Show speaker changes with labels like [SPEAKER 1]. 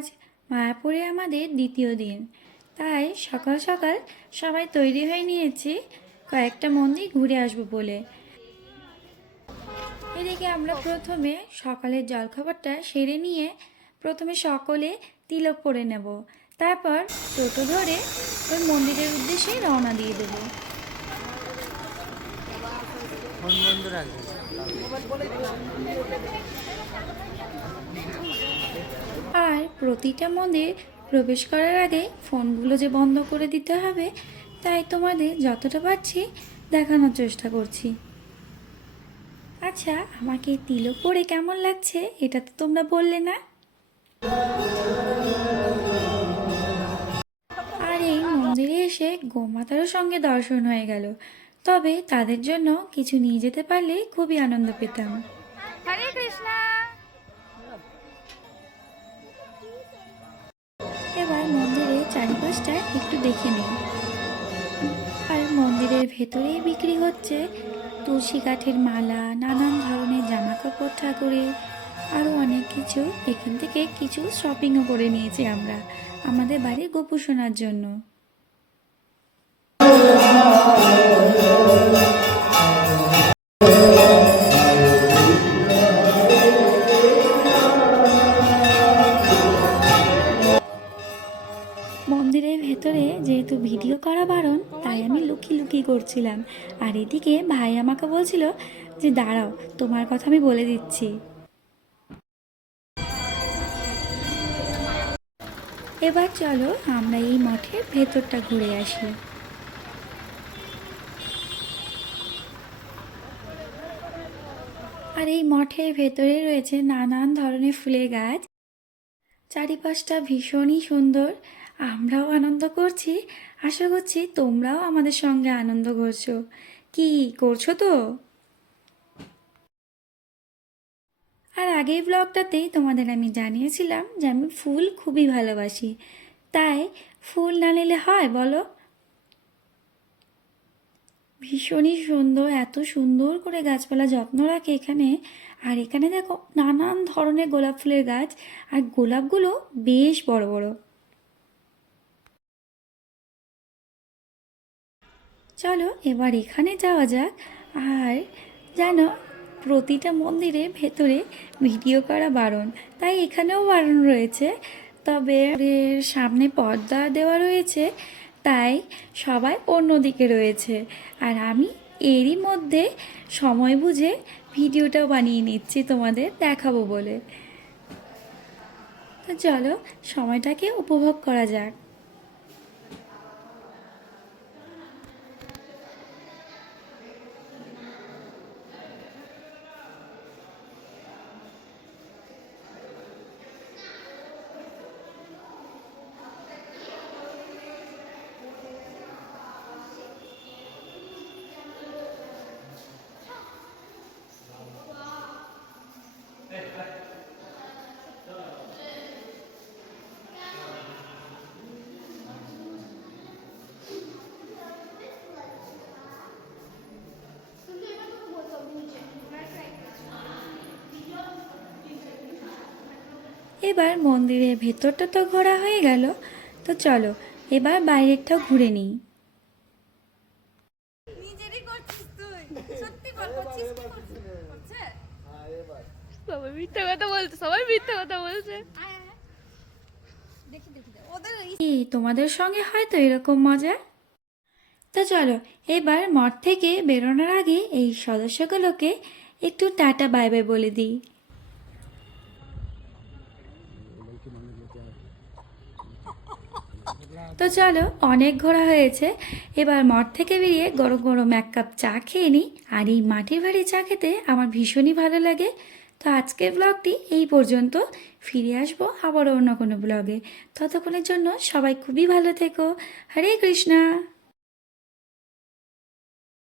[SPEAKER 1] আজ মায়াপুরে আমাদের দ্বিতীয় দিন। তাই সকাল সকাল সবাই তৈরি হয়ে নিয়েছি কয়েকটা মন্দির ঘুরে আসব বলে। এদিকে আমরা প্রথমে সকালের জলখাবারটা সেরে নিয়ে প্রথমে সকলে তিলক পরে নেব। তারপর টোটো ধরে ওই মন্দিরের উদ্দেশ্যে রওনা দিয়ে দেবো
[SPEAKER 2] বন্ধ রাখবেন
[SPEAKER 1] আর প্রতিটা মন্দির প্রবেশ করার আগে ফোনগুলো যে বন্ধ করে দিতে হবে, তাই তোমাদের যতটা পারছি দেখানোর চেষ্টা করছি। আচ্ছা আমাকে তিলক পরে কেমন লাগছে এটা তো তোমরা বললে না। আর এই মন্দিরে এসে গোমাতারও সঙ্গে দর্শন হয়ে গেল। তবে তাদের জন্য কিছু নিয়ে যেতে পারলে খুবই আনন্দ পেতাম।
[SPEAKER 3] হরে কৃষ্ণা!
[SPEAKER 1] এবার মন্দিরের চারিপাশটা একটু দেখে নিই। আর মন্দিরের ভেতরেই বিক্রি হচ্ছে তুলসী কাঠের মালা, নানান ধরনের জামা কাপড় ঠাকুরের আরও অনেক কিছু। এখান থেকে কিছু শপিংও করে নিয়েছি আমরা, আমাদের বাড়ির গোপু জন্য। করা বারণ তাই আমি লুকি লুকি করছিলাম। আর এদিকে ভাই আমাকে বলছিল যে, দাঁড়াও, তোমার কথা আমি বলে দিচ্ছি। এবার চলো আমরা এই মঠের ভেতরটা ঘুরে আসি। আর এই মঠের ভেতরে রয়েছে নানান ধরনের ফুলের গাছ। চারিপাশটা ভীষণই সুন্দর আমরাও আনন্দ করছি। আশা করছি তোমরাও আমাদের সঙ্গে আনন্দ করছ। কি করছ তো? আর আগের ব্লগটাতেই তোমাদের আমি জানিয়েছিলাম যে আমি ফুল খুবই ভালোবাসি। তাই ফুল না নিলে হয় বলো? ভীষণই সুন্দর, এত সুন্দর করে গাছপালা যত্ন রাখে এখানে। আর এখানে দেখো নানান ধরনের গোলাপ ফুলের গাছ, আর গোলাপগুলো বেশ বড় বড়। চলো এবার এখানে যাওয়া যাক। আর জানো প্রতিটা মন্দিরে ভেতরে ভিডিও করা বারণ, তাই এখানেও বারণ রয়েছে। তবে সামনে পর্দা দেওয়া রয়েছে, তাই সবাই অন্যদিকে রয়েছে। আর আমি এরই মধ্যে সময় বুঝে ভিডিওটাও বানিয়ে নিচ্ছি তোমাদের দেখাবো বলে। তো চলো সময়টাকে উপভোগ করা যাক। এবার মন্দিরের ভেতরটা তো ঘোরা হয়ে গেল তো চলো এবার বাইরেরটাও ঘুরে নিই।
[SPEAKER 3] নিজেরই করছিস তুই? সত্যি বল করছিস কি করছিস? করছে? সবাই মিথ্যা কথা বলছে সবাই মিথ্যা কথা বলছে। দেখি দেখি ওদের
[SPEAKER 1] কি তোমাদের সঙ্গে হয়তো এরকম মজা? তো চলো এবার মঠ থেকে বেরোনোর আগে এই সদস্যগুলোকে একটু টাটা বাই বাই বলে দিই। তো চলো, অনেক ঘোরা হয়েছে। এবার মঠ থেকে বেরিয়ে গরম গরম এক কাপ চা খেয়ে নিই। আর এই মাটির বাড়ি চা খেতে আমার ভীষণই ভালো লাগে। তো আজকের ব্লগটি এই পর্যন্ত। ফিরে আসব আবারও অন্য কোনো ব্লগে ততক্ষণের জন্য সবাই খুবই ভালো থেকো। হরে কৃষ্ণা।